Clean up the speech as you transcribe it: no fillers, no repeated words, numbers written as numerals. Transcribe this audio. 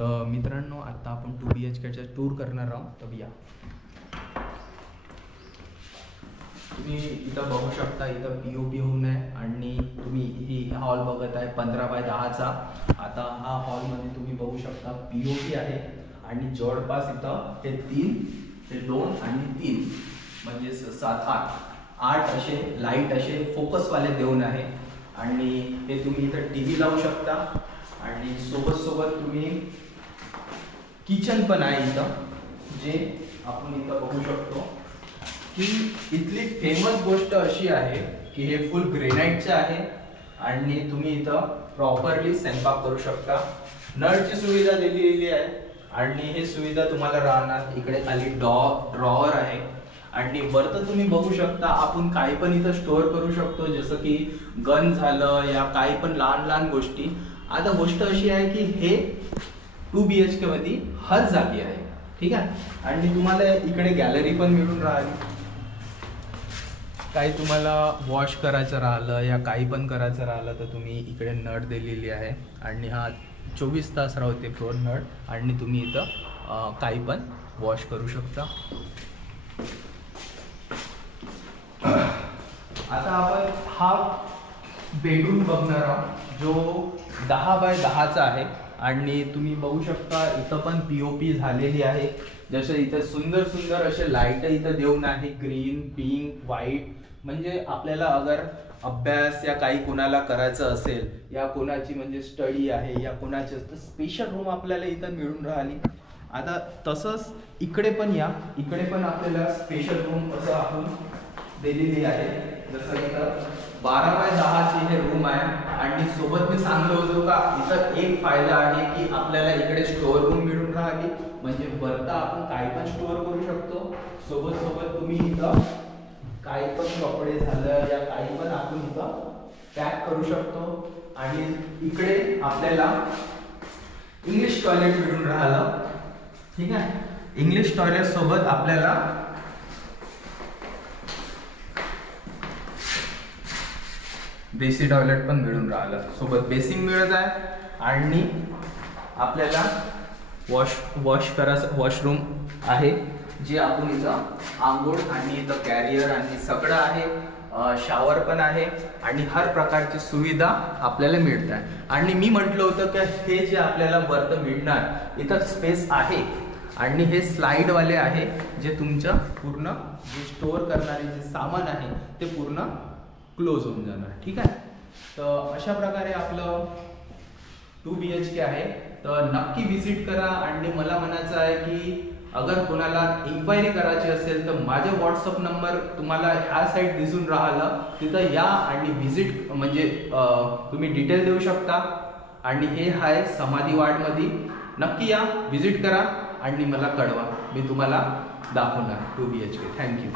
तर मित्रांनो, आता आपण 2 BHKचा टूर करणार आहोत. तर या तुम्ही इथं बघू शकता, इथं POP होऊन आहे आणि तुम्ही ही हॉल बघत आहे 15x10चा. आता हा हॉलमध्ये तुम्ही बघू शकता POP आहे आणि जवळपास इथं हे 3, हे 2 आणि 3 म्हणजे 7, 8 असे लाईट असे फोकसवाले देऊन आहे. आणि हे तुम्ही इथं TV लावू शकता आणि सोबत तुम्ही किचन पण आहे इथं, जे आपण इथं बघू शकतो की इथली फेमस गोष्ट अशी आहे की हे फुल ग्रेनाइटचे आहे आणि तुम्ही इथं प्रॉपरली स्वयंपाक करू शकता. नळची सुविधा दिलेली आहे आणि हे सुविधा तुम्हाला राहणार. इकडे खाली ड्रॉवर आहे आणि वरतं तुम्ही बघू शकता आपण काही पण इथं स्टोअर करू शकतो, जसं की गन झालं या काही पण लहान गोष्टी. आता गोष्ट अशी आहे की हे 2 BHK मध्ये हर जागी आहे, ठीक आहे. आणि तुम्हाला इकडे गॅलरी पण मिळून राहिली. काही तुम्हाला वॉश करायचं राहिलं या काही पण करायचं राहिलं तर तुम्ही इकडे नळ दिलेली आहे आणि हा 24 तास राहते फ्लोर नळ आणि तुम्ही इथं काही पण वॉश करू शकता. आता आपण हा बेडरूम बघणार आहोत जो 10x10चा आहे आणि तुम्ही बघू शकता इथं पण POP झालेली आहे. जसं इथं सुंदर असे लाईट इथं देऊन आहे, ग्रीन, पिंक, व्हाईट. म्हणजे आपल्याला अगर अभ्यास या काही कोणाला करायचं असेल या कोणाची म्हणजे स्टडी आहे या कोणाची स्पेशल रूम आपल्याला इथं मिळून राहिली. आता तसंच इकडे पण या, इकडे पण आपल्याला स्पेशल रूम असं आपण दिलेली आहे. जसं इथं 12x10ची हे रूम आहे आणि सोबत मी सांगलो होतो का इथं एक फायदा आहे की आपल्याला इकडे स्टोअर रूम मिळून राहिली. म्हणजे वरता आपण काही पण स्टोअर करू शकतो. सोबत तुम्ही इथं काही पण कपडे झालं या काही पण आपण इथं पॅक करू शकतो. आणि इकडे आपल्याला इंग्लिश टॉयलेट मिळून राहिलं, ठीक आहे. इंग्लिश टॉयलेट सोबत आपल्याला देसी टॉयलेट पण मिळून राहिलं. सोबत बेसिंग मिळत आहे आणि आपल्याला वॉशरूम आहे जे आपण इथं आंघोळ आणि इथं कॅरियर आणि सगळं आहे. शॉवर पण आहे आणि हर प्रकारची सुविधा आपल्याला मिळत आहे. आणि मी म्हटलं होतं की हे जे आपल्याला वरतं मिळणार इथं स्पेस आहे आणि हे स्लाइडवाले आहे जे तुमचं पूर्ण जे स्टोअर करणारे जे सामान आहे ते पूर्ण क्लोज होऊन जाणार, ठीक आहे. तर अशा प्रकारे आपलं 2 BHK आहे. तर नक्की विजिट करा. आणि मला म्हणायचं आहे की अगर कोणाला इन्क्वायरी करायची असेल तर माझे व्हॉट्सअप नंबर तुम्हाला ह्या साईड दिसून राहिलं, तिथं या आणि विजिट म्हणजे तुम्ही डिटेल देऊ शकता. आणि हे आहे समाधी वार्डमध्ये. नक्की या, विजिट करा आणि मला कळवा, मी तुम्हाला दाखवणार 2 BHK. थँक्यू.